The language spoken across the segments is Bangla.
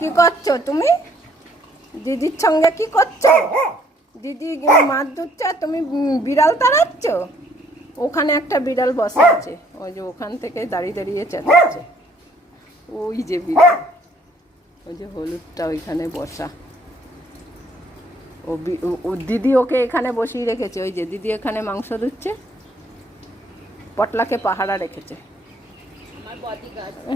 কি করছো তুমি? দিদির সঙ্গে কি করছো? দিদি মাছ ধরছে, তুমি বিড়াল তাড়াচ্ছ। ওখানে একটা বিড়াল বসে আছে, ওই যে ওখান থেকে দাঁড়িয়ে দাঁড়িয়ে চেঁচাচ্ছে। ওই যে বিড়াল, ওই যে হলুদটা ওইখানে বসা। ও দিদি ওকে এখানে বসিয়ে রেখেছে। ওই যে দিদি এখানে মাংস ধুচ্ছে, পটলাকে পাহারা রেখেছে।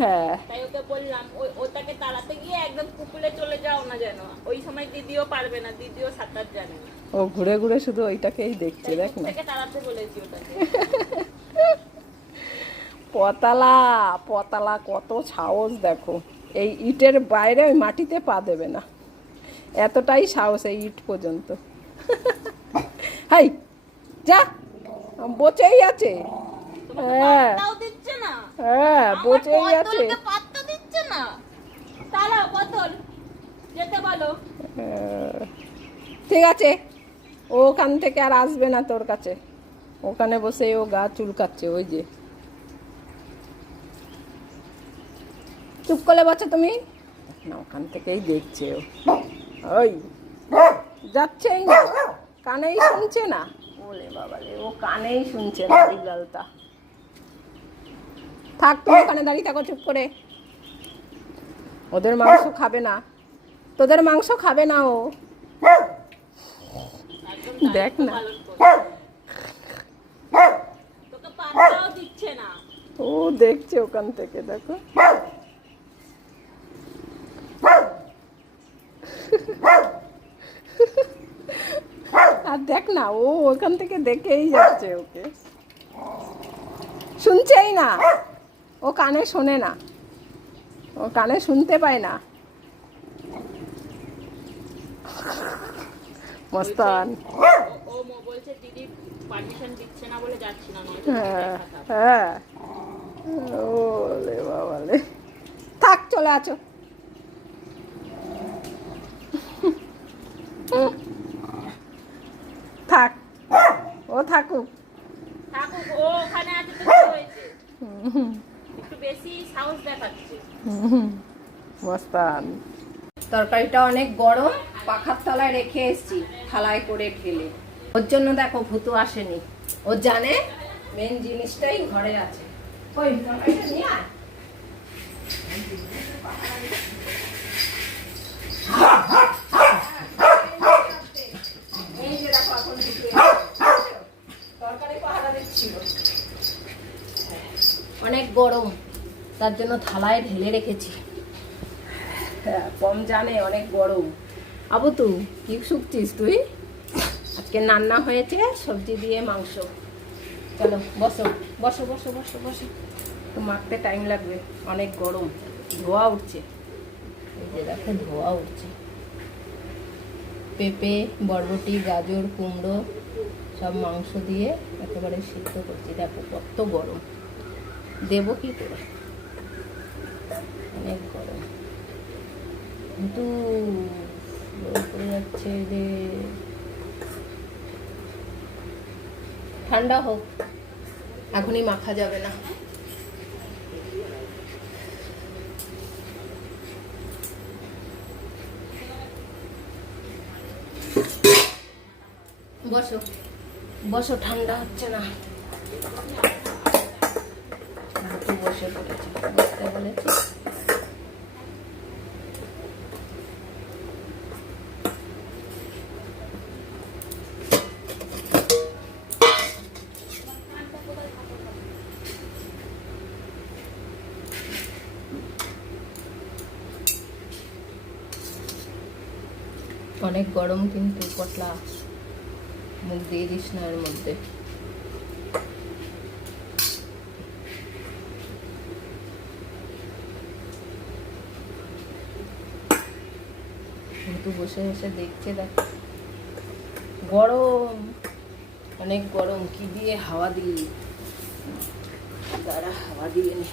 হ্যাঁ, তাই ওকে বললাম ওটাকে তাড়াতে গিয়ে একদম পুকুরে চলে যাও না যেন। ওই সময় দিদিও পারবে না, দিদিও সাঁতার জানে না। ও ঘুরে ঘুরে শুধু ওইটাকেই দেখছে, দেখ না। তাড়াতে বলেছি ওটাকে। পতালা পতালা কত সাহস দেখো। এই ইটের বাইরে ওই মাটিতে পা দেবে না, এতটাই সাহস এই ইট পর্যন্ত। হাই যা, বচেই আছে। হ্যাঁ দিচ্ছে না, হ্যাঁ, বচেই আছে। পাত্তা দিচ্ছে না। তাড়াও বোতল যেতে বলো। ঠিক আছে, ও ওখান থেকে আর আসবে না তোর কাছে। ওখানে বসে ও গা চুলকাচ্ছে। ওই যে চুপ করে বসে তুমি না, ওখান থেকেই দেখছে ও। ওই যাচ্ছেই না, কানেই শুনছে না। ওলে বাবালে, ও কানেই শুনছে না বিড়ালটা। থাক, তুমি ওখানে দাঁড়িয়ে থাকো চুপ করে। ওদের মাংস খাবে না, তোদের মাংস খাবে না ও। দেখ না, দিচ্ছে না। ও দেখছে ওখান থেকে, দেখো। আর দেখ না, ও ওখান থেকে দেখেই যাচ্ছে ওকে, শুনছেই না। ও কানে শোনে না, ও কানে শুনতে পায় না। মস্তান। ও বলছে দিদি পারমিশন দিচ্ছে না বলে যাচ্ছি না। হ্যাঁ হ্যাঁ, ওলে বাবালে, থাক চলে আছো। থাক, ও থাকুক। থাকুক, ও ওখানে আছে তো কি হয়েছে? একটু বেশি সাহস দেখাচ্ছে। মস্তান। তরকারিটা অনেক গরম, পাখার তলায় রেখে এসেছি থালায় করে ঢেলে। ওর জন্য দেখো ভূতু আসেনি, ও জানে মেন জিনিসটাই ঘরে আছে। ওই তরকারিটা নিয়ে আয়। এই যে দেখো, এখন তরকারি পাহারা দিচ্ছিল। অনেক গরম, তার জন্য থালায় ঢেলে রেখেছি। হ্যাঁ, কম জানে অনেক গরম। আবু তুই কি শুকছিস তুই? আজকে রান্না হয়েছে সবজি দিয়ে মাংস। চলো বসো বসো বসো বসো বসো, তো মাখতে টাইম লাগবে, অনেক গরম। ধোয়া উঠছে, এই যে দেখো ধোয়া উঠছে। পেঁপে, বরবটি, গাজর, কুমড়ো সব মাংস দিয়ে একেবারে সিদ্ধ করছি। দেখো কত গরম, দেবো কি করে, অনেক গরম। কিন্তু পড়ে যাচ্ছে যে, ঠান্ডা হোক, এখনই মাখা যাবে না। বসো বসো, ঠান্ডা হচ্ছে না। বসে পড়েছি, বসতে বলেছি। অনেক গরম কিন্তু পটলা, মুখ দিয়ে দিস না এর মধ্যে। কিন্তু বসে বসে দেখছে, দেখ গরম, অনেক গরম। কি দিয়ে হাওয়া দিই, দাঁড়া হাওয়া দিয়ে নি।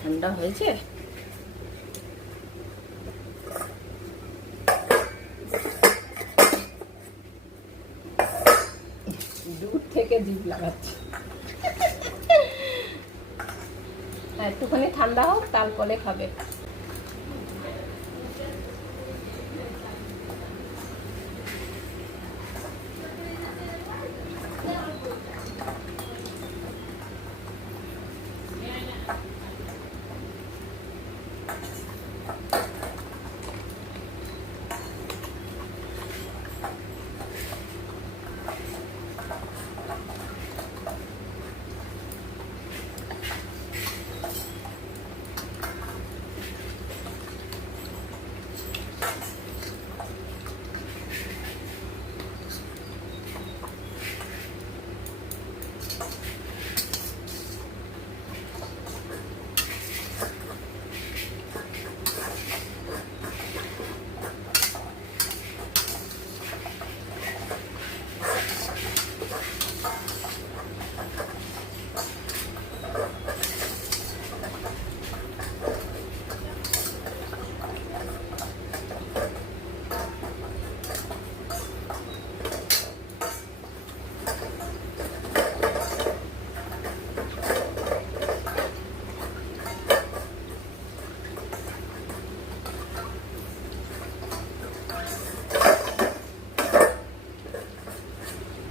ঠান্ডা হয়েছে, দূর থেকে জিভ লাগাচ্ছি। একটুখানি ঠান্ডা হোক তারপরে খাবে।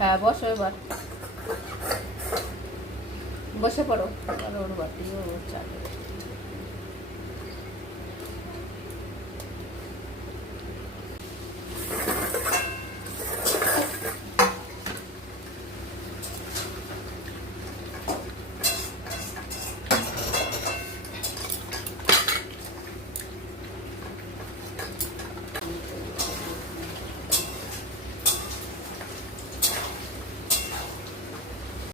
হ্যাঁ বসো এবার, বসে পড়ো। আর ওর বাটি ওর চাটে